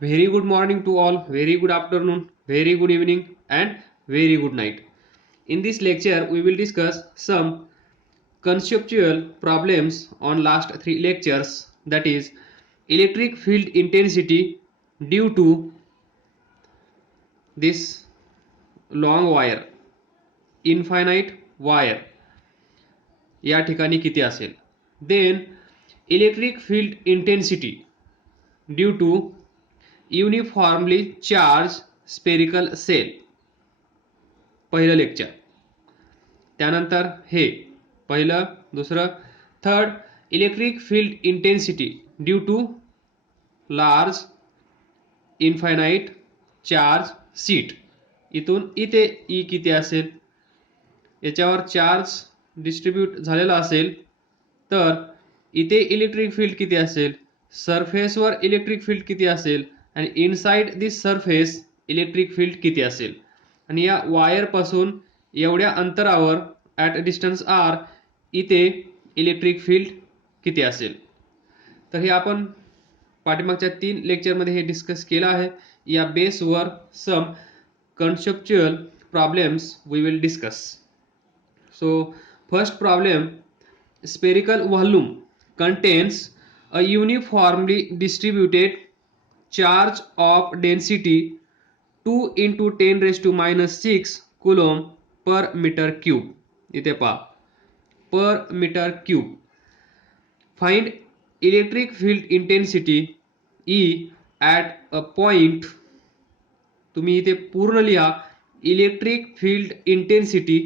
Very good morning to all, very good afternoon, very good evening, and very good night. In this lecture, we will discuss some conceptual problems on last three lectures, that is, electric field intensity due to this long wire, infinite wire, या ठिकाणी किती असेल. Then, electric field intensity due to uniformly charged spherical cell, पहिलं लेक्चर. त्यानंतर हे पहिलं, दुसरं, third, electric field intensity due to large infinite charge sheet. इथून इथे ई किती असेल, याच्यावर चार्ज डिस्ट्रीब्यूट झालेला असेल तर इथे इलेक्ट्रिक फील्ड किती असेल, सरफेसवर इलेक्ट्रिक फील्ड किती असेल आणि इनसाइड दिस सरफेस इलेक्ट्रिक फील्ड किती असेल. आणि या वायरपासून एवढ्या अंतरावर ॲट डिस्टन्स आर इथे इलेक्ट्रिक फील्ड किती असेल. तर हे आपण पाठीमागच्या 3 लेक्चरमध्ये हे डिस्कस केलं आहे. या बेसवर some conceptual problems we will discuss. So first problem, spherical volume contains a uniformly distributed charge of density 2 into 10 raised to minus 6 coulomb per meter cube. इथे पहा, per meter cube. Find electric field intensity E at a point. तुम्ही इथे पूर्ण लिहा, electric field intensity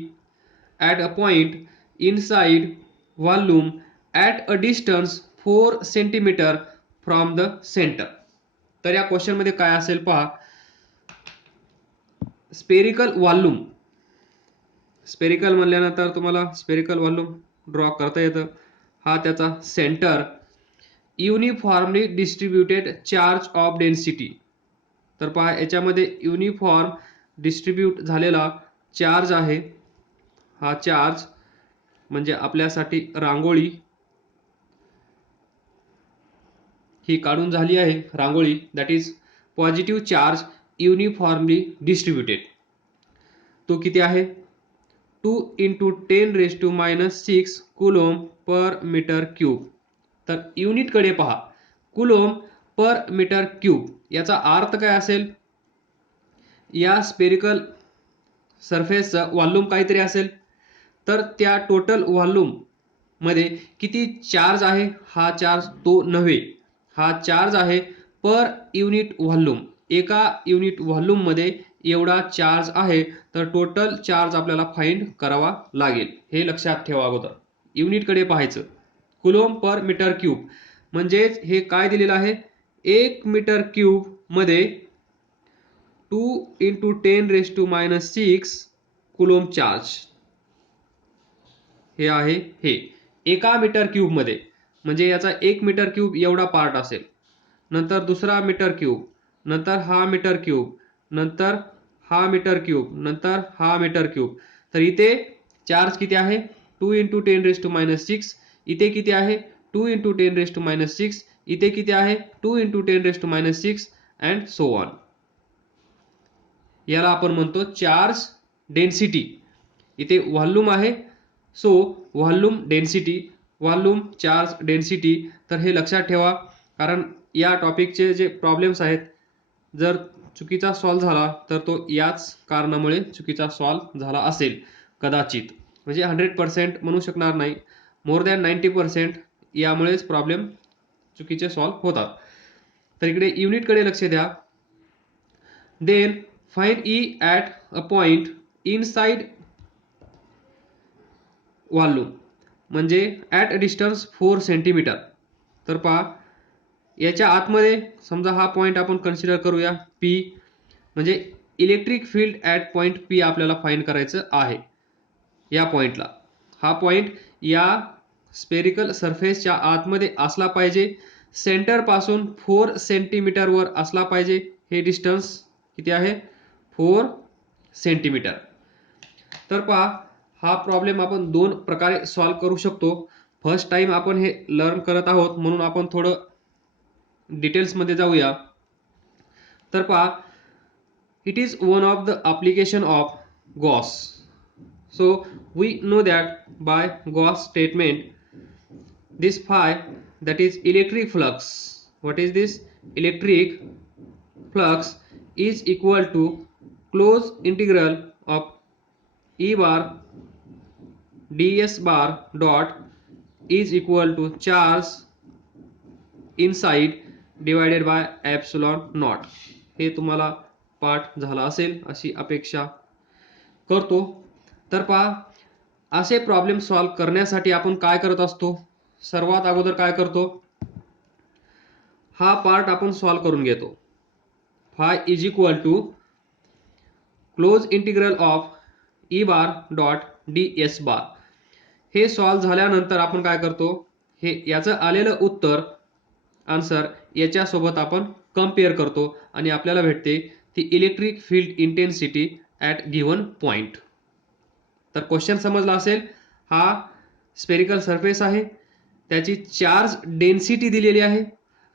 at a point inside volume at a distance 4 cm from the center. तर या question मध्ये काय असेल पहा, स्पेरिकल व्हॉल्यूम. स्पेरिकल म्हणल्यानंतर तुम्हाला स्पेरिकल व्हॉल्यूम ड्रॉ करता येतं. हा त्याचा centre, uniformly distributed charge of density. तर पहा, याच्यामध्ये युनिफॉर्म डिस्ट्रीब्यूट झालेला चार्ज आहे. हा चार्ज म्हणजे आपल्यासाठी रांगोळी ही काढून झाली आहे, rangoli. That is positive charge uniformly distributed. तो किती आहे, 2 into 10 raised to minus 6 coulomb per metre cube. तर युनिटकडे पहा, कुलोम पर मीटर क्यूब. याचा अर्थ काय असेल, या स्पेरिकल सरफेसचं व्हॉल्यूम काहीतरी असेल, तर त्या टोटल व्हॉल्यूम मध्ये किती चार्ज आहे, हा चार्ज तो नव्हे, हा चार्ज आहे पर युनिट व्हॉल्यूम. एका युनिट व्हॉल्यूम मध्ये एवढा चार्ज आहे, तर टोटल चार्ज आपल्याला फाइंड करावा लागेल. हे लक्षात ठेवा. अगोदर युनिटकडे पाहायचं. कुलोम पर मीटर क्यूब म्हणजेच हे काय दिलेलं आहे, 1 मीटर क्यूब मध्ये 2 into 10 raised to minus 6 coulomb charge. हे आहे हे एका मीटर क्यूब मध्ये, म्हणजे याचा 1 मीटर क्यूब एवढा पार्ट असेल, नंतर दुसरा मीटर क्यूब, नंतर हा मीटर क्यूब, नंतर हा मीटर क्यूब, नंतर हा मीटर क्यूब. तर इथे चार्ज किती आहे, 2 into 10 raised to minus 6. इथे किती आहे, 2 into 10 raised to minus 6. इथे किती आहे, 2 into 10 raised to minus 6 and so on. याला आपण म्हणतो चार्ज डेन्सिटी. इथे व्हॉल्यूम आहे, so volume density, volume charge density. तर हे लक्षात ठेवा, कारण या टॉपिकचे जे प्रॉब्लेम्स आहेत, जर चुकीचा सॉल्व्ह झाला तर तो याच कारणामुळे चुकीचा सॉल्व्ह झाला असेल कदाचित. म्हणजे 100% म्हणू शकणार नाही, मोर दॅन 90% यामुळेच प्रॉब्लेम चुकीचे सॉल्व्ह होतात. तर इकडे युनिटकडे लक्ष द्या. Then find E at a point inside volume, म्हणजे ॲट डिस्टन्स 4 सेंटीमीटर. तर पहा, याच्या आतमध्ये समजा हा पॉईंट आपण कन्सिडर करूया पी, म्हणजे electric field at point P आपल्याला फाइंड करायचं आहे. या पॉईंटला, हा पॉईंट या स्पेरिकल सरफेसच्या आतमध्ये असला पाहिजे, सेंटर पासून 4 सेंटीमीटरवर असला पाहिजे. हे डिस्टन्स किती आहे, 4 सेंटीमीटर. तर पहा, हा प्रॉब्लेम आपण 2 प्रकारे सॉल्व्ह करू शकतो. फर्स्ट टाइम आपण हे लर्न करत आहोत, म्हणून आपण थोडं डिटेल्समध्ये जाऊया. तर पहा, it is one of the application of Gauss. So we know that by Gauss statement, this phi, that is electric flux, what is this electric flux, is equal to closed integral of E bar ds bar dot is equal to charge inside divided by epsilon naught. हे तुम्हाला पाठ झाला असेल अशी अपेक्षा करतो. तर पहा, असे प्रॉब्लेम सॉल्व करण्यासाठी आपण काय करत असतो, सर्वात अगोदर काय करतो, हा पार्ट आपण सॉल्व करून घेतो. Phi is equal to close integral of E bar dot d s bar. हे सॉल्व झाल्यानंतर आपण काय करतो, हे याचं आलेलं उत्तर आन्सर याच्यासोबत आपण कम्पेअर करतो आणि आपल्याला भेटते ती electric field intensity at given point. तर क्वेश्चन समजला असेल, हा स्पेरिकल सरफेस आहे, त्याची चार्ज डेन्सिटी दिलेली आहे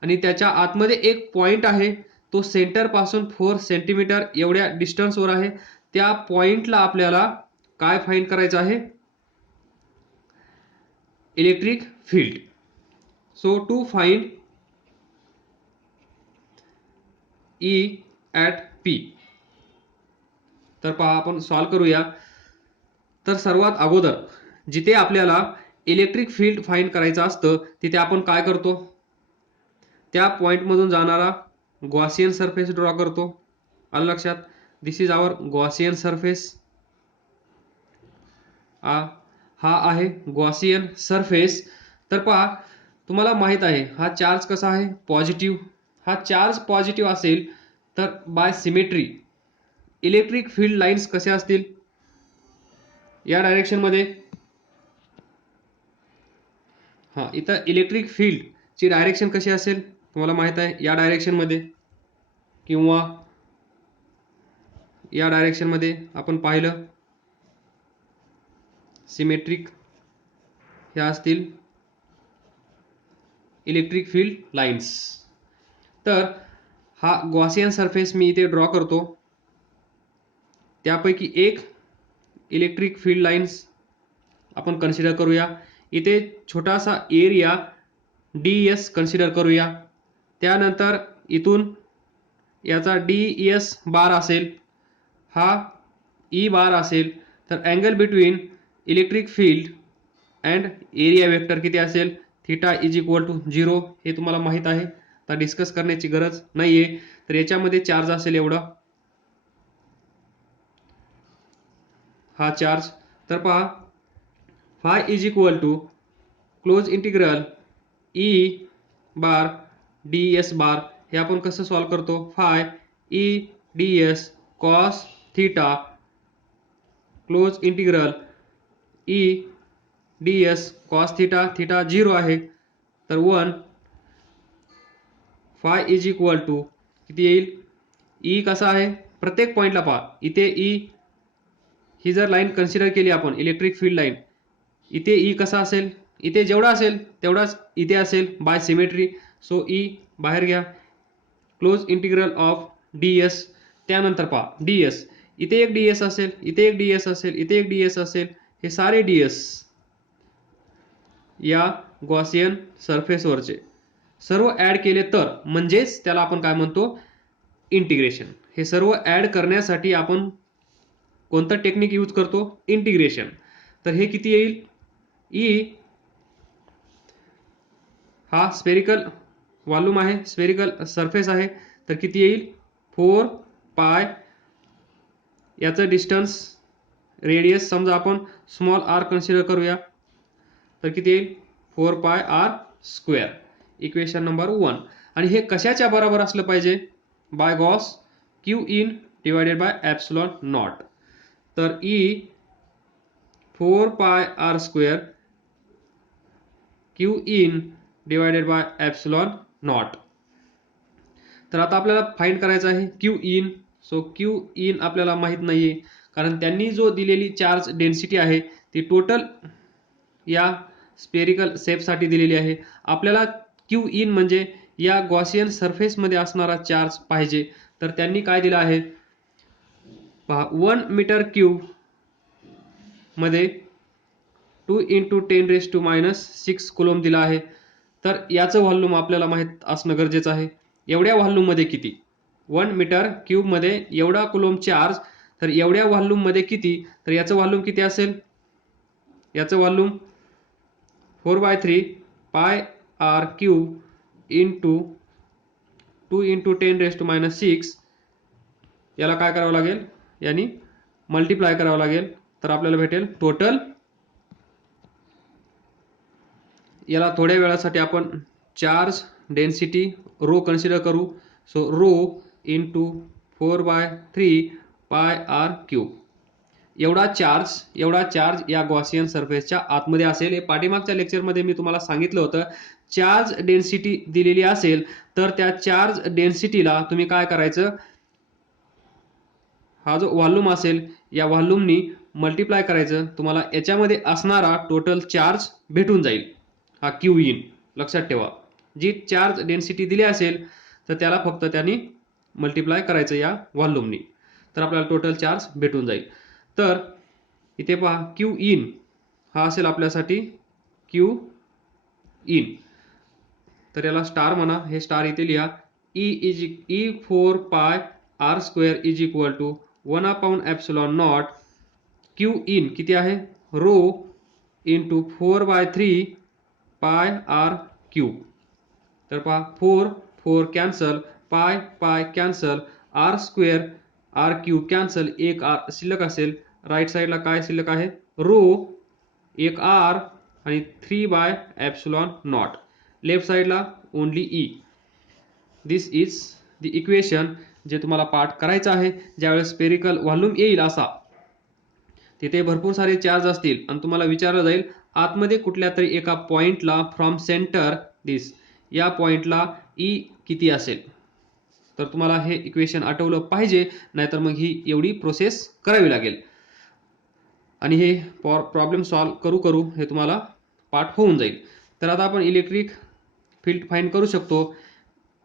आणि त्याच्या आतमध्ये एक पॉइंट आहे, तो सेंटर पासून 4 सेंटीमीटर एवढ्या डिस्टन्सवर आहे. त्या पॉइंटला आपल्याला काय फाइंड करायचं आहे, electric field. So to find E at P, तर पहा आपण सॉल्व करूया. तर सर्वात अगोदर जिथे आपल्याला इलेक्ट्रिक फील्ड फाइंड करायचं असतं तिथे आपण काय करतो, त्या पॉइंट मधून जाणारा गॉसियन सरफेस ड्रॉ करतो. आलं लक्षात, दिस इज आवर गॉसियन सरफेस. हा आहे गॉसियन सरफेस. तर पहा, तुम्हाला माहित आहे हा चार्ज कसा आहे, पॉझिटिव्ह. हा चार्ज पॉझिटिव्ह असेल तर by symmetry electric field lines कसे असतील, या डायरेक्शन मध्ये. इथं इलेक्ट्रिक फील्ड ची डायरेक्शन कशी असेल तुम्हाला माहित आहे, या डायरेक्शन मध्ये किंवा या डायरेक्शन मध्ये आपण पाहिलं सिमेट्रिक, ह्या असतील इलेक्ट्रिक फील्ड लाईन्स. तर हा गॉसियन सरफेस मी इथे ड्रॉ करतो. त्यापैकी एक इलेक्ट्रिक फील्ड लाईन्स आपण कन्सिडर करूया. इथे छोटासा एरिया ds कन्सिडर करूया. त्यानंतर इथून याचा ds बार असेल, हा ई बार असेल. तर angle between electric field and area vector किती असेल, थिटा इज इक्वल टू 0. हे तुम्हाला माहित आहे, आता डिस्कस करण्याची गरज नाहीये. तर याच्यामध्ये चार्ज असेल एवढा, हा चार्ज. तर पहा, phi is equal to close integral E bar d s bar. हे आपण कसं सॉल्व करतो, phi E d s cos theta close integral E d s cos theta. Theta 0 आहे तर 1. फाय इज इक्वल टू किती येईल, ई कसा आहे, प्रत्येक पॉइंटला पहा, इथे ई ही जर लाईन कन्सिडर केली आपण इलेक्ट्रिक फील्ड लाईन, इथे ई कसा असेल, इथे जेवढा असेल तेवढाच इथे असेल बाय सिमेट्री. सो ई बाहेर घ्या, क्लोज इंटिग्रल ऑफ ds. त्यानंतर पहा ds, इथे एक ds असेल, इथे एक ds असेल, इथे एक ds असेल, हे सारे ds या गॉसियन सरफेसवरचे सर्व ऍड केले तर म्हणजेच त्याला आपण काय म्हणतो, इंटिग्रेशन. हे सर्व ऍड करण्यासाठी आपण कोणतं टेक्निक यूज करतो, इंटिग्रेशन. तर हे किती येईल, ई हा स्पेरिकल व्हॉल्यूम आहे, स्पेरिकल सरफेस आहे, तर किती येईल 4 पाय. याचं डिस्टन्स रेडियस समजा आपण स्मॉल r कन्सिडर करूया, तर किती येईल 4 pi r square. Equation number 1. आणि हे कशाच्या बरोबर असलं पाहिजे, by Gauss q in divided by epsilon nought. तर E 4 pi r square q in divided by epsilon nought. तर आता आपल्याला फाइंड करायचं आहे q in. So q in आपल्याला माहित नाहीये, कारण त्यांनी जो दिलेली चार्ज डेन्सिटी आहे ती टोटल या स्पेरिकल शेपसाठी दिलेली आहे. आपल्याला क्यू इन म्हणजे या गॉसियन सरफेस मध्ये असणारा चार्ज पाहिजे. तर त्यांनी काय दिलं आहे पहा 1 मीटर क्यूब मध्ये 2 × 10⁻⁶ कुलोम्ब दिला आहे. तर याचं व्हॉल्यूम आपल्याला माहित असणं गरजेचं आहे. एवढ्या व्हॉल्यूम मध्ये किती 1 मीटर क्यूब मध्ये एवढा कुलोम्ब चार्ज, तर एवढ्या व्हॉल्यूम मध्ये किती, तर याचं व्हॉल्यूम किती असेल, याचं volume 4/3 pi r cube into 2 × 10⁻⁶. याला काय करावं लागेल, यानी मल्टिप्लाय करावं लागेल. तर आपल्याला भेटेल टोटल, याला थोड्या वेळासाठी आपण चार्ज डेन्सिटी रो कन्सिडर करू. So rho into 4/3 pi r cube. एवढा चार्ज या गॉसियन सरफेसच्या आतमध्ये असेल. हे पाठीमागच्या लेक्चरमध्ये मी तुम्हाला सांगितलं होतं, चार्ज डेन्सिटी दिलेली असेल तर त्या चार्ज डेन्सिटीला तुम्ही काय करायचं, हा जो व्हॉल्यूम असेल या व्हॉल्यूमनी मल्टिप्लाय करायचं. तुम्हाला याच्यामध्ये असणारा टोटल चार्ज भेटून जाईल, हा क्यू इन. लक्षात ठेवा, जी चार्ज डेन्सिटी दिली असेल तर त्याला फक्त त्यांनी मल्टिप्लाय करायचं या व्हॉल्यूमनी, तर आपल्याला टोटल चार्ज भेटून जाईल. तर इथे पहा क्यू इन हा असेल आपल्यासाठी क्यू इन. तर याला स्टार म्हणा, हे स्टार इथे लिहा. E 4 pi r square is equal to 1/ε0 q in किती आहे, rho into 4/3 pi r cube. तर पहा 4 cancel, pi cancel, r square r cube cancel, एक आर शिल्लक असेल. राईट साईडला काय शिल्लक आहे, रो एक आर आणि 3/ε0. लेफ्ट साईडला only E. This is the equation जे तुम्हाला पाठ करायचं आहे. ज्यावेळेस स्पेरिकल व्हॉल्यूम येईल असा, तिथे भरपूर सारे चार्ज असतील आणि तुम्हाला विचारलं जाईल आतमध्ये कुठल्या तरी एका पॉइंटला फ्रॉम सेंटर दिस, या पॉइंटला ई किती असेल. तर तुम्हाला हे इक्वेशन आठवलं पाहिजे, नाहीतर मग ही एवढी प्रोसेस करावी लागेल. आणि हे प्रॉब्लेम सॉल्व्ह करू करू हे तुम्हाला पाठ होऊन जाईल. तर आता आपण इलेक्ट्रिक फील्ड फाइंड करू शकतो.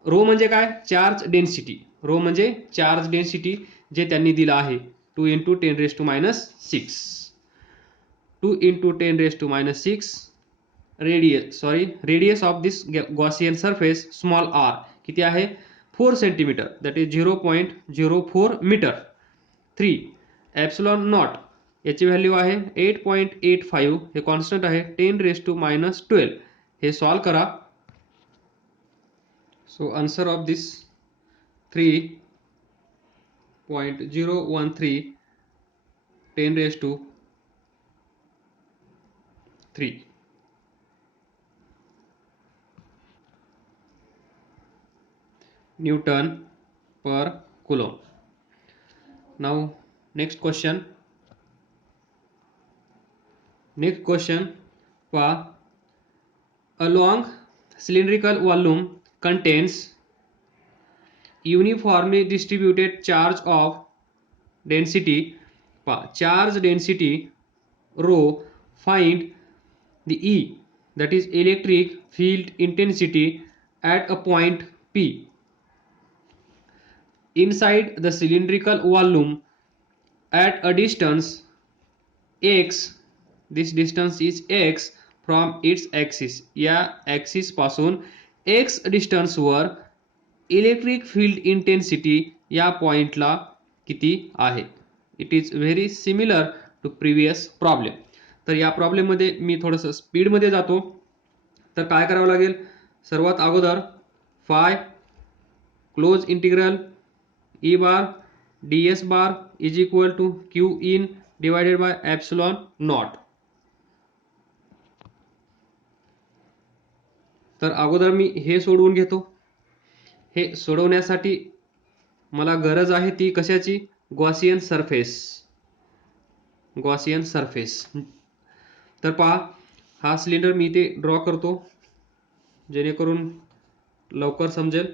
रो म्हणजे काय, चार्ज डेन्सिटी. रो म्हणजे चार्ज डेन्सिटी जे त्यांनी दिलं आहे 2 × 10⁻⁶. 2 × 10⁻⁶ radius of this Gaussian surface small r किती आहे 4 सेंटीमीटर, दॅट इज 0.04 मीटर. 3 याची व्हॅल्यू आहे 8.85, हे कॉन्स्टंट आहे. 10⁻12 हे सॉल्व्ह करा. So answer of this 3.013 10⁻3 Newton per coulomb. Now next question. A long cylindrical volume contains uniformly distributed charge of density. Charge density rho. Find the E, that is electric field intensity at a point P. Inside the cylindrical volume at a distance x, this distance is x from its axis. या axis पासून x distance वर electric field intensity या पॉइंटला किती आहे. It is very similar to previous problem. तर या problem मध्ये मी थोडंसं स्पीड मध्ये जातो. तर काय करावं लागेल, सर्वात अगोदर phi close integral E bar ds bar is equal to q in divided by ε0. तर अगोदर मी हे सोडवून घेतो. हे सोडवण्यासाठी मला गरज आहे ती कशाची, गॉसियन सरफेस. तर पहा हा सिलेंडर मी इथे ड्रॉ करतो जेणेकरून लवकर समजेल.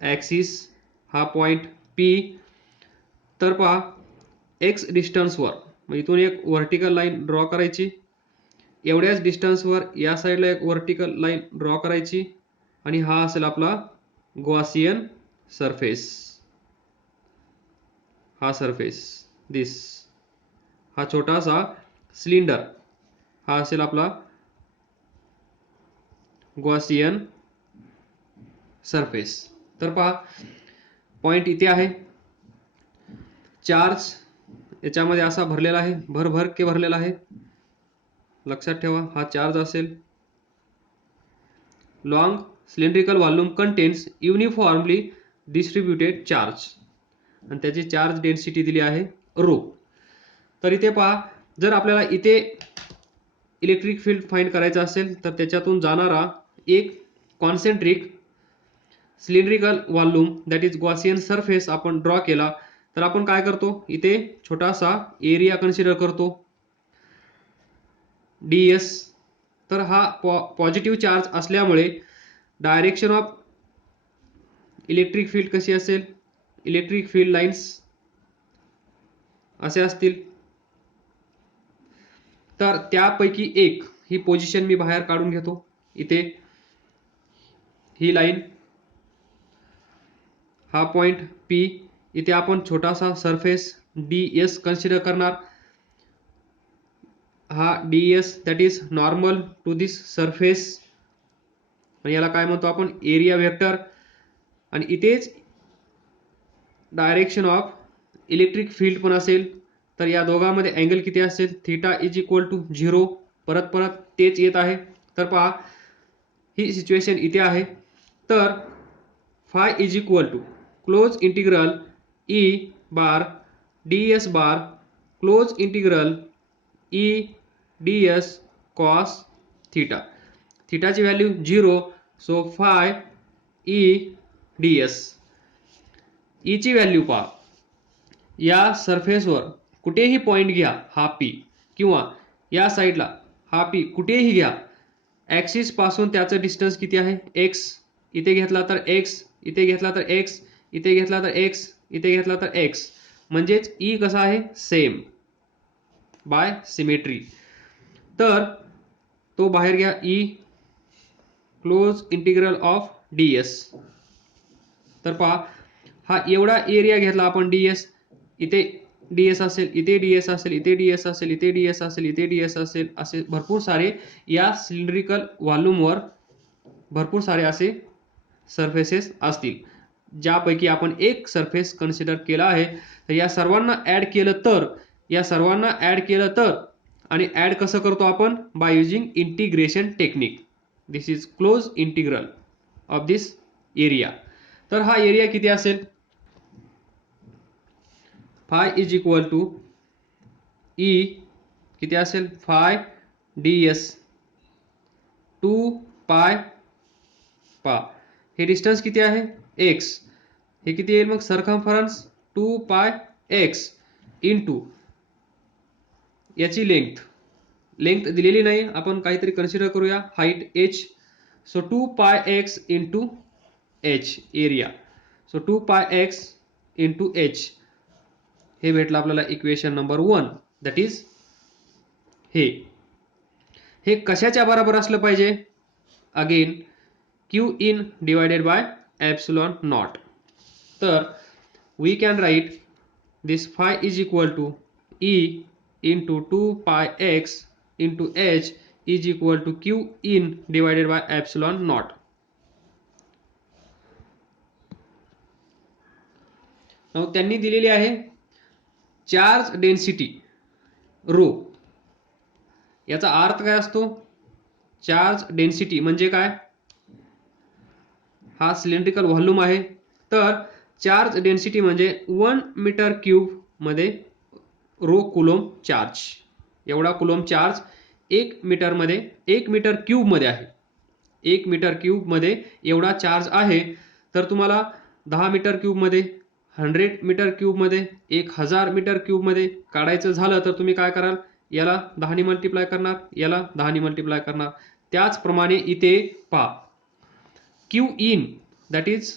ॲक्सिस हा पॉइंट P. तर पहा x डिस्टन्सवर मग इथून एक व्हर्टिकल लाईन ड्रॉ करायची. एवढ्याच डिस्टन्सवर या साईडला एक व्हर्टिकल लाईन ड्रॉ करायची आणि हा असेल आपला गॉसियन सरफेस, हा सरफेस दिस, हा छोटासा सिलेंडर हा असेल आपला गॉसियन सरफेस. तर पहा पॉइंट इथे आहे, चार्ज याच्यामध्ये असा भरलेला आहे, भरभर के भरलेला आहे. लक्षात ठेवा हा चार्ज असेल. Long cylindrical volume contains uniformly distributed charge आणि त्याची चार्ज डेन्सिटी दिली आहे रो. तर इथे पहा जर आपल्याला इथे इलेक्ट्रिक फील्ड फाइंड करायचं असेल तर त्याच्यातून जाणारा एक concentric cylindrical volume that is Gaussian surface आपण ड्रॉ केला तर आपण काय करतो, इथे छोटासा एरिया कन्सिडर करतो ds. तर हा पॉझिटिव्ह चार्ज असल्यामुळे डायरेक्शन ऑफ इलेक्ट्रिक फील्ड कशी असेल, इलेक्ट्रिक फील्ड लाईन्स असे असतील. तर त्यापैकी एक ही पोझिशन मी बाहेर काढून घेतो. इथे ही लाईन, हा पॉइंट P, इथे आपण छोटासा सरफेस ds कन्सिडर करणार. हा ds that is normal to this surface आणि याला काय म्हणतो आपण एरिया वेक्टर. आणि इथेच डायरेक्शन ऑफ इलेक्ट्रिक फील्ड पण असेल. तर या दोघांमध्ये अँगल किती असेल, थीटा इज इक्वल टू 0. परत परत तेच येत आहे. तर पहा ही सिच्युएशन इथे आहे. तर phi is equal to close integral E bar ds bar close integral E ds cos theta. थीटाची value 0, so phi E ds. E ची व्हॅल्यू पहा, या सरफेसवर कुठेही पॉइंट घ्या हा P, किंवा या साईडला हा P कुठेही घ्या, ॲक्सिस पासून त्याचं डिस्टन्स किती आहे x. इथे घेतला तर x, इथे घेतला तर x, इथे घेतला तर x, इथे घेतला तर x. म्हणजेच E कसा आहे, सेम बाय सिमेट्री. तर तो बाहेर घ्या E close integral of ds. तर पहा हा एवढा एरिया घेतला आपण ds, इथे ds असेल, इथे ds असेल, इथे ds असेल, इथे ds असेल, इथे ds असेल, असे भरपूर सारे या सिलेंड्रिकल व्हॉल्यूमवर भरपूर सारे असे सरफेसेस असतील, ज्यापैकी आपण एक सरफेस कन्सिडर केला आहे. तर या सर्वांना ऍड केलं तर, या सर्वांना ऍड केलं तर, आणि ऍड कसं करतो आपण, by using integration technique. This is close integral of this area. तर हा एरिया किती असेल, phi is equal to E किती असेल, फाय ds 2 पाय पा. हे डिस्टन्स किती आहे x, हे किती येईल मग सरकमफरन्स 2 पाय x इंटू याची लेंथ दिलेली नाही, आपण काहीतरी कन्सिडर करूया हाईट h. सो 2 पाय x into h area. So 2 पाय x इंटू h हे भेटलं आपल्याला इक्वेशन नंबर 1. दॅट इज हे कशाच्या बरोबर असलं पाहिजे, again q in divided by epsilon naught. तर we can write this phi is equal to E into 2 pi x into h is equal to q in divided by epsilon naught. Now त्यांनी दिलेली आहे charge density row. याचा अर्थ काय असतो, charge density म्हणजे काय, हा सिलेंड्रिकल व्हॉल्यूम आहे. तर चार्ज डेन्सिटी म्हणजे 1 मीटर क्यूब मध्ये रो कुलोम चार्ज. एवढा कुलोम चार्ज 1 मीटर क्यूब मध्ये आहे. 1 मीटर क्यूब मध्ये एवढा चार्ज आहे. तर तुम्हाला 10 मीटर क्यूब मध्ये, 100 मीटर क्यूब मध्ये, 1000 मीटर क्यूब मध्ये काढायचं झालं तर तुम्ही काय कराल, याला 10 ने मल्टिप्लाय करणार, याला 10 ने मल्टिप्लाय करणार. त्याचप्रमाणे इथे पहा q in that is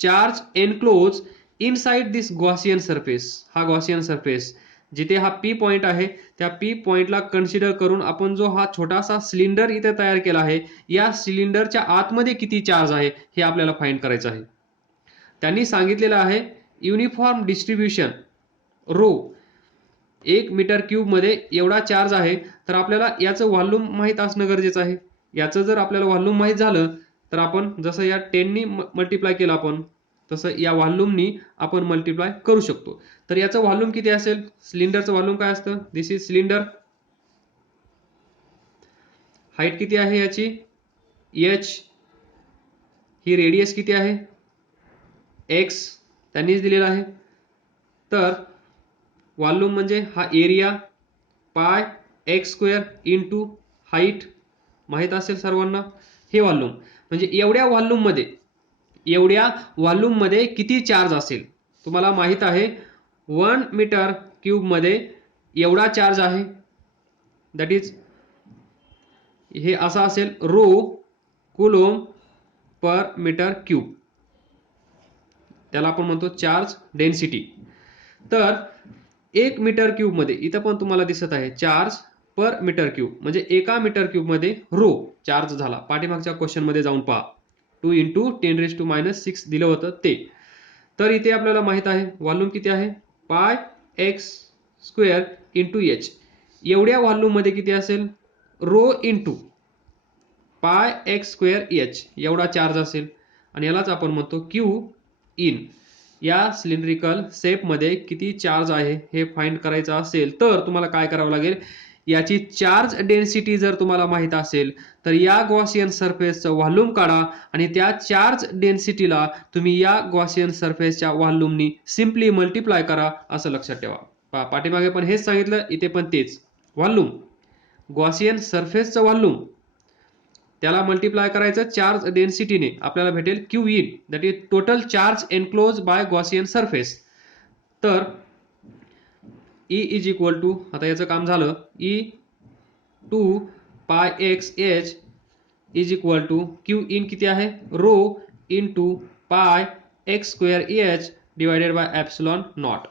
charge enclosed inside this Gaussian surface. हा Gaussian surface जिथे हा P पॉइंट आहे त्या P पॉइंटला कन्सिडर करून आपण जो हा छोटासा सिलेंडर इथे तयार केला आहे, या सिलेंडरच्या आतमध्ये किती चार्ज आहे हे आपल्याला फाइंड करायचं आहे. त्यांनी सांगितलेलं आहे युनिफॉर्म डिस्ट्रीब्युशन रो 1 मीटर क्यूबमध्ये एवढा चार्ज आहे, तर आपल्याला याचं व्हॉल्यूम माहीत असणं गरजेचं आहे. याचं जर आपल्याला व्हॉल्यूम माहीत झालं तर आपण जसं या 10 नी मल्टिप्लाय केलं आपण, तसं या व्हॉल्यूमनी आपण मल्टिप्लाय करू शकतो. तर याचं व्हॉल्यूम किती असेल? सिलेंडरचं व्हॉल्यूम काय असतं? दिस इज सिलेंडर. हाईट किती आहे याची? h. ही रेडियस किती आहे? x. त्यांनीच दिलेला आहे. तर व्हॉल्यूम म्हणजे हा एरिया पाय एक्स स्क्वेअर इंटू हाईट माहीत असेल सर्वांना. हे व्हॉल्यूम म्हणजे एवढ्या व्हॉल्यूममध्ये किती चार्ज असेल? तुम्हाला माहीत आहे 1 मीटर क्यूबमध्ये एवढा चार्ज आहे. दॅट इज हे असं असेल row coulomb per metre cube. त्याला आपण म्हणतो चार्ज डेन्सिटी. तर 1 मीटर क्यूबमध्ये इथं पण तुम्हाला दिसत आहे चार्ज पर मीटर क्यूब म्हणजे एका मीटर क्यूबमध्ये रो चार्ज झाला. पाठीमागच्या क्वेश्चनमध्ये जाऊन पहा. 2 इंटू 10⁻⁶ दिलं होतं ते. तर इथे आपल्याला माहित आहे व्हॉल्यूम किती आहे? पाय एक्स स्क्वेअर इंटू एच. एवढ्या व्हॉल्यूममध्ये किती असेल? Rho into pi x square h एवढा चार्ज असेल. आणि यालाच आपण म्हणतो क्यू इन. या सिलेंड्रिकल शेपमध्ये किती चार्ज आहे हे फाइंड करायचं असेल तर तुम्हाला काय करावं लागेल? याची चार्ज डेन्सिटी जर तुम्हाला माहित असेल तर या गॉसियन सरफेसचं व्हॉल्यूम काढा आणि त्या चार्ज डेन्सिटीला तुम्ही या गॉसियन सरफेसच्या व्हॉल्यूमनी सिम्पली मल्टिप्लाय करा, असं लक्षात ठेवा. पाठीमागे पण हेच सांगितलं, इथे पण तेच. व्हॉल्यूम गॉसियन सरफेसचं व्हॉल्यूम त्याला मल्टिप्लाय करायचं चार्ज डेन्सिटीने, आपल्याला भेटेल q in. That is total charge enclose by Gaussian surface. तर E इज इक्वल टू, आता याचं काम झालं, E 2 pi x h is equal to q in किती आहे? Rho into pi x square h divided by epsilon naught.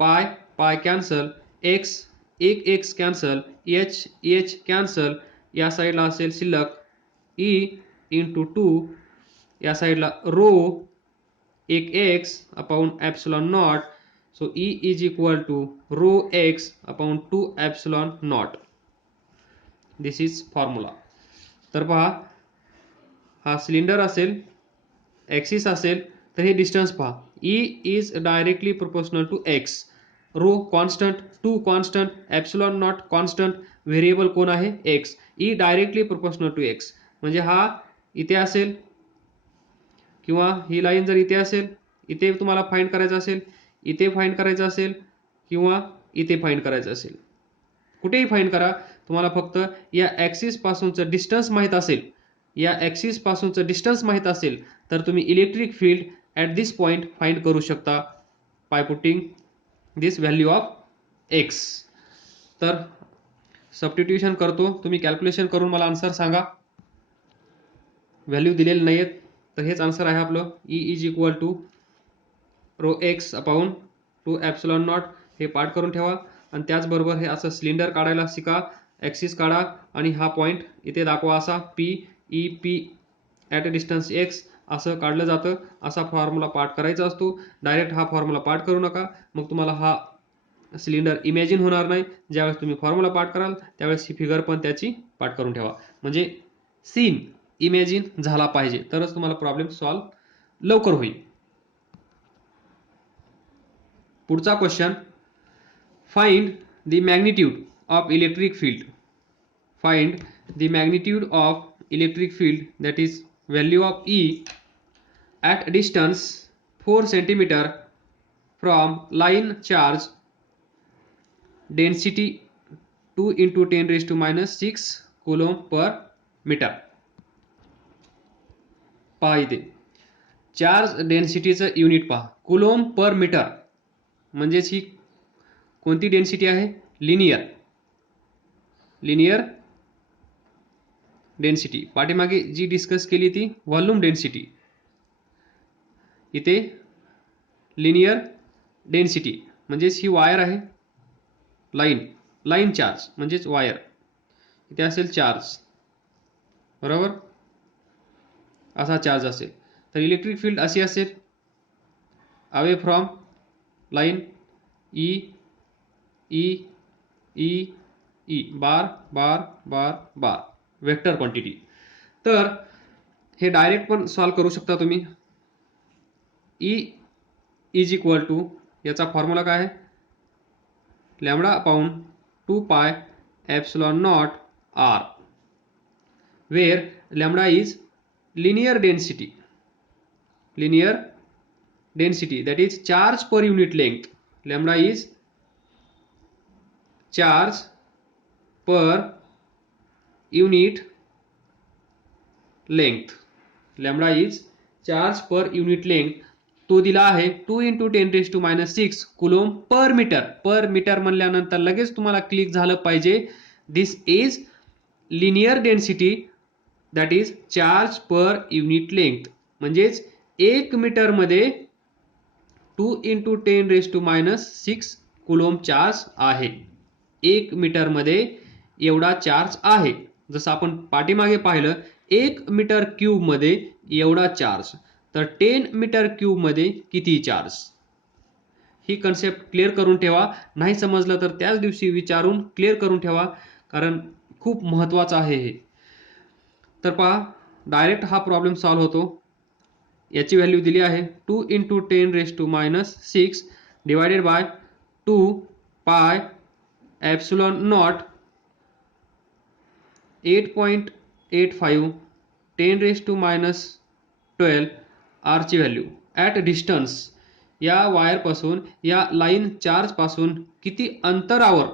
Pi cancel, x x cancel, h cancel, या साईडला असेल शिल्लक E इंटू 2, या साईडला rho x upon epsilon naught. So E is equal to rho x upon 2 epsilon naught. This is formula. तर पहा, हा cylinder असेल, ॲक्सिस असेल, तर हे डिस्टन्स पहा. E is directly proportional to x. Rho constant, 2 constant, epsilon naught constant, variable कोण आहे? X. E directly proportional to x म्हणजे हा इथे असेल किंवा ही लाईन जर इथे असेल, इथे तुम्हाला फाइंड करायचं असेल, इथे फाइंड करायचं असेल किंवा इथे फाइंड करायचं असेल, कुठेही फाइंड करा. तुम्हाला फक्त या ॲक्सिस पासूनचं डिस्टन्स माहीत असेल, तर तुम्ही electric field at this point find करू शकता by putting this value of x. तर सबस्टिट्यूशन करतो, तुम्ही कॅल्क्युलेशन करून मला आन्सर सांगा. व्हॅल्यू दिलेले नाही आहेत, तर हेच आन्सर आहे आपलं. E is equal to rho x upon 2 epsilon naught. हे पाठ करून ठेवा. आणि त्याचबरोबर हे असं सिलेंडर काढायला शिका. ॲक्सिस काढा आणि हा पॉईंट इथे दाखवा, असा P at a distance x असं काढलं जातं. असा फॉर्म्युला पाठ करायचा असतो. डायरेक्ट हा फॉर्म्युला पाठ करू नका, मग तुम्हाला हा सिलेंडर इमॅजिन होणार नाही. ज्यावेळेस तुम्ही फॉर्म्युला पाठ कराल त्यावेळेस ही फिगर पण त्याची पाठ करून ठेवा. म्हणजे सीन इमॅजिन झाला पाहिजे, तरच तुम्हाला प्रॉब्लेम सॉल्व्ह लवकर होईल. पुढचा question, find the magnitude of electric field. Find the magnitude of electric field, that is value of E at distance 4 centimeter from line, charge density 2 into 10⁻⁶ coulomb per meter. पहा इथे charge डेन्सिटीचं unit पहा, coulomb पर metre. म्हणजेच ही कोणती density आहे? Linear density. पाठीमागे जी discuss केली ती volume density, इथे लिनियर डेन्सिटी. म्हणजेच ही वायर आहे, लाईन चार्ज म्हणजेच वायर. इथे असेल चार्ज, बरोबर, असा चार्ज असेल. तर इलेक्ट्रिक फील्ड अशी असेल. Away from line E E E E bar bar bar bar vector quantity. तर हे डायरेक्ट पण सॉल्व करू शकता तुम्ही. ई इज इक्वल टू, याचा फॉर्म्युला काय आहे, lambda upon 2 pi epsilon naught r, where lambda is linear density, that is charge per unit length. Lambda is charge per unit length. Lambda is charge per unit length. तो दिला आहे 2 × 10⁻⁶ coulomb per metre. पर metre म्हणल्यानंतर लगेच तुम्हाला click झालं पाहिजे. This is linear density, that is charge per unit length. म्हणजेच 1 metre मध्ये 2 × 10⁻⁶ कुलोम चार्ज आहे. 1 मीटर मध्ये एवढा चार्ज आहे. जसं आपण पाठीमागे पाहिलं 1 मीटर क्यूब मध्ये एवढा चार्ज, तर 10 मीटर क्यूब मध्ये किती चार्ज. ही कन्सेप्ट क्लिअर करून ठेवा. नाही समजलं तर त्याच दिवशी विचारून क्लिअर करून ठेवा, कारण खूप महत्त्वाचं आहे हे. तर पहा, डायरेक्ट हा प्रॉब्लेम सॉल्व्ह होतो. याची व्हॅल्यू दिली आहे 2 × 10⁻⁶ divided by 2 pi epsilon naught 8.85 10⁻12 r ची व्हॅल्यू ॲट डिस्टन्स. या वायरपासून, या लाईन चार्जपासून किती अंतरावर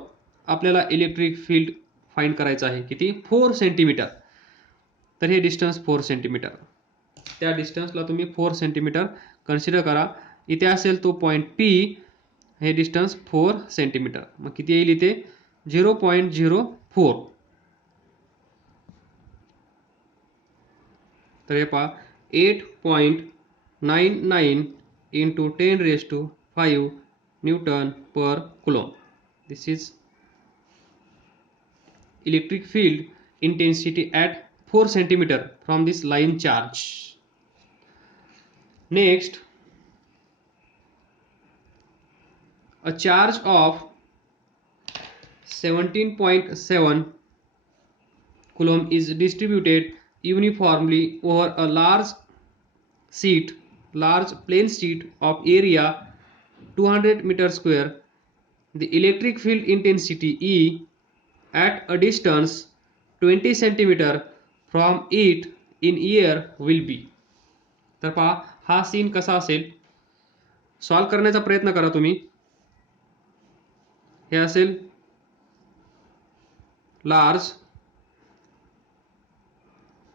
आपल्याला इलेक्ट्रिक फील्ड फाइंड करायचं आहे, किती, 4 सेंटीमीटर. तर हे डिस्टन्स 4 सेंटीमीटर. त्या डिस्टन्सला तुम्ही 4 सेंटीमीटर कन्सिडर करा. इथे असेल तो पॉईंट पी, हे डिस्टन्स 4 सेंटीमीटर. मग किती येईल इथे, 0.04. तर हे पहा 8.99 × 10⁵ Newton per coulomb. This is electric field intensity at 4 centimeter from this line charge. Next, a charge of 17.7 coulomb is distributed uniformly over a large plain sheet of area 200 meter square. The electric field intensity E at a distance 20 centimeter from it in air will be. तर पहा, हा scene कसा असेल, solve करण्याचा प्रयत्न करा तुम्ही. हे असेल लार्ज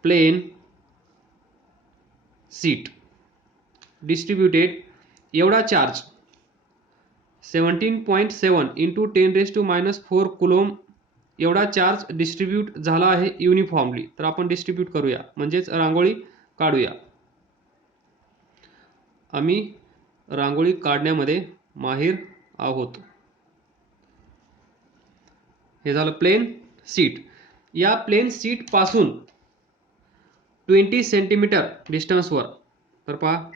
प्लेन सीट, डिस्ट्रीब्युटेड एवढा चार्ज 17.7 × 10⁻⁴ कुलोम एवढा चार्ज डिस्ट्रीब्यूट झाला आहे युनिफॉर्मली. तर आपण डिस्ट्रीब्यूट करूया, म्हणजेच रांगोळी काढूया. आम्ही रांगोळी काढण्यामध्ये माहिर आहोत. हे झालं प्लेन सीट. या प्लेन सीट पासून 20 सेंटीमीटर डिस्टन्सवर, तर पहा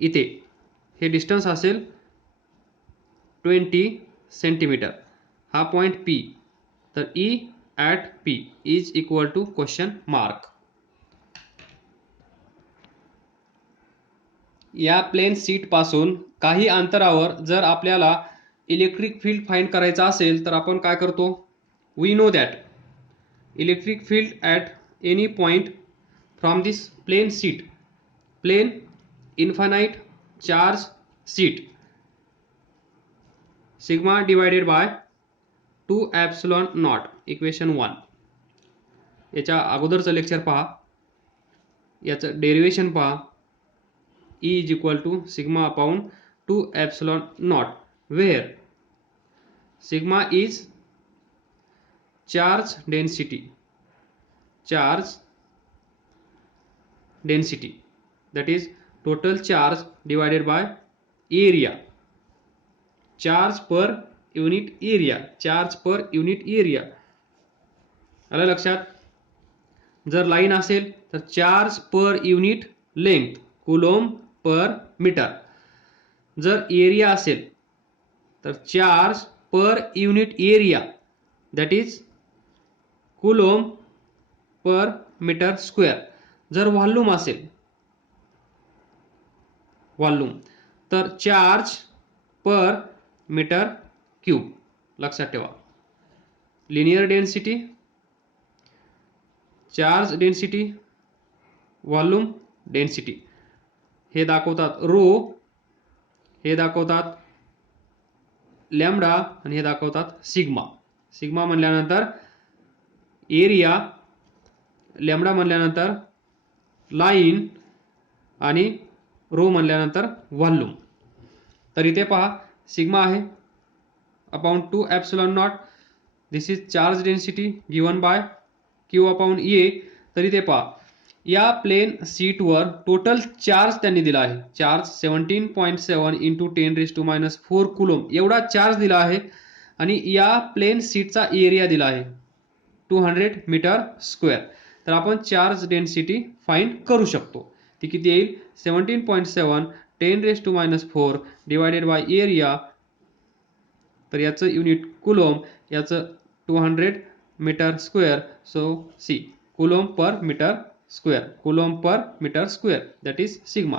इथे हे डिस्टन्स असेल 20 सेंटीमीटर. हा पॉइंट पी. तर E at P is equal to question mark. या प्लेन सीट पासून काही अंतरावर जर आपल्याला इलेक्ट्रिक फील्ड फाइंड करायचा असेल तर आपण काय करतो, we know that electric field at any point from this plane sheet, plane infinite charge sheet, sigma divided by 2 epsilon naught, equation 1. याच्या अगोदरचं लेक्चर पहा, याचं डेरिवेशन पहा. E is equal to sigma upon 2 epsilon naught, where sigma is charge density, that is total charge divided by area, charge per unit area. आलं लक्षात. जर line असेल तर charge per unit length coulomb per metre. जर area असेल तर charge per unit area that is coulomb per metre square. जर volume असेल व्हॉल्यूम तर चार्ज पर मीटर क्यूब. लक्षात ठेवा. Linear density, charge density, volume density हे दाखवतात रो, हे दाखवतात लॅम्बडा आणि हे दाखवतात सिग्मा. सिग्मा म्हणल्यानंतर एरिया, लॅम्बडा म्हणल्यानंतर लाईन आणि रो म्हणल्यानंतर व्हॉल्यूम. तर इथे पहा सिग्मा आहे upon 2 epsilon naught. This is charge density given by q upon A. तर इथे पहा या प्लेन सीटवर टोटल चार्ज त्यांनी दिला आहे. चार्ज 17.7 इंटू 10⁻⁴ कुलोम एवढा चार्ज दिला आहे. आणि या प्लेन सीटचा एरिया दिला आहे 200 मीटर स्क्वेअर. तर आपण चार्ज डेन्सिटी फाइंड करू शकतो. ती किती येईल? 17.7 10⁻⁴ डिवायडेड बाय एरिया. तर याचं युनिट कुलोम, याचं 200 metre square. So C coulomb per metre square, coulomb per metre square that is sigma.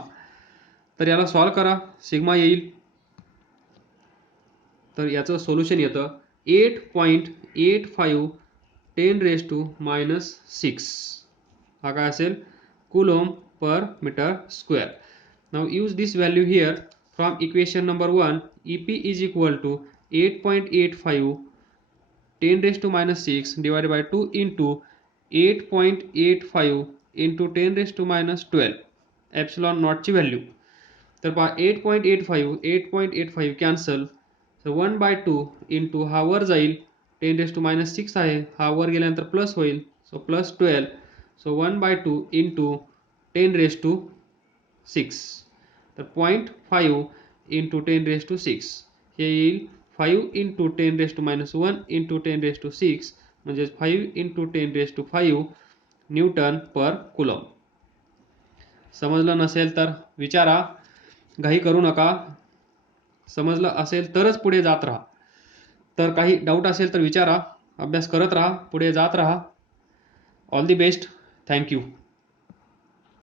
तर याला सॉल्व करा, सिग्मा येईल. तर याचं सोल्युशन येतं 8.85 10⁻⁶. हा काय असेल? Coulomb per metre square. Now use this value here from equation number 1. EP is equal to 8.85 10⁻⁶ divided by 2 into 8.85 into 10⁻12 epsilon नॉटची व्हॅल्यू. तर पहा 8.85 कॅन्सल. सो 1/2 इंटू हा वर जाईल 10⁻⁶ आहे, हा वर गेल्यानंतर प्लस होईल. So plus 12. So 1/2 into 10⁻6. तर 0.5 इंटू 10⁻6 हे येईल 5 इंटू 10⁻1 इंटू 10⁻6 म्हणजे 5 इंटू 10⁵ न्यूटन पर कुलम. समजलं नसेल तर विचारा, घाई करू नका. समजलं असेल तरच पुढे जात राहा. तर काही डाऊट असेल तर विचारा, अभ्यास करत राहा, पुढे जात राहा. All the best. थँक्यू.